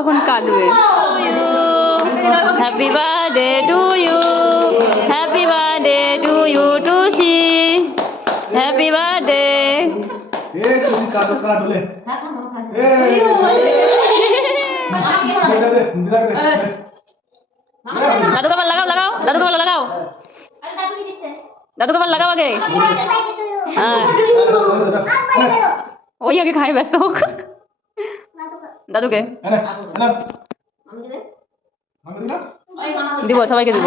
এখন কাঁদবে। Happy birthday to you, happy birthday to you Tusi, happy birthday. দাদু কাবার লাগাও, লাগাও দাদু কাবার লাগাও, দাদু কাবার লাগাও আগে। হ্যাঁ ওই আগে খাই ব্যস্ত হোক। দাদুকে দিব, সবাইকে দিব।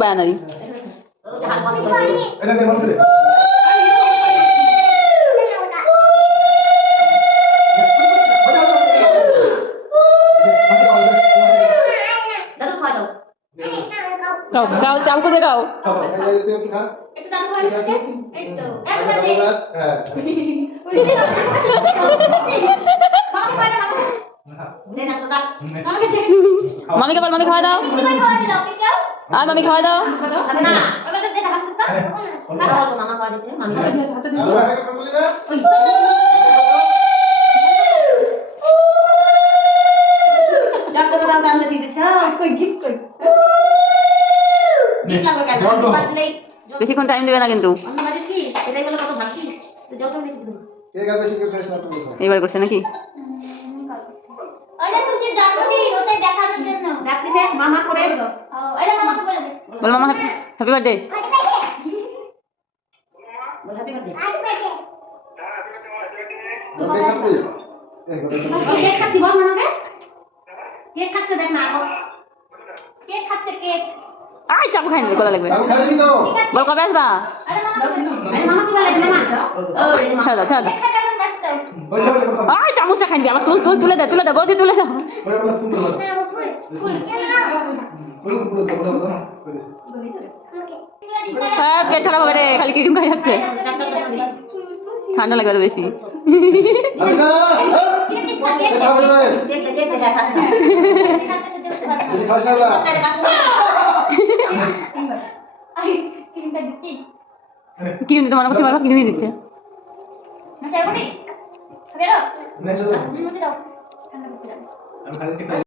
বানারি গাও, চাল করে গাও। মামিকে বল, মামি খাওয়া দাও। আর মামি খাওয়া দাও। বেশিক্ষণ টাইম দেবে না কিন্তু। এবার করছে নাকি? বল মামা হ্যাপি বার্থডে। আই চাবু খাই নেবে, কোলা লাগবে। বল কবে আসবা? ছাড়া দাও, ছাড়া দাও। আই চামচটা খাই নিবি, আমার তুলে দে, তুলে দে বৌদি, তুলে দাও। হ্যাঁ পেট খারাপ হবে রে, খালি ক্রিম খাই যাচ্ছে। ঠান্ডা লাগবে আরো বেশি। ক্রিম দিতে মানা করছে, বারবার ক্রিমই দিচ্ছে।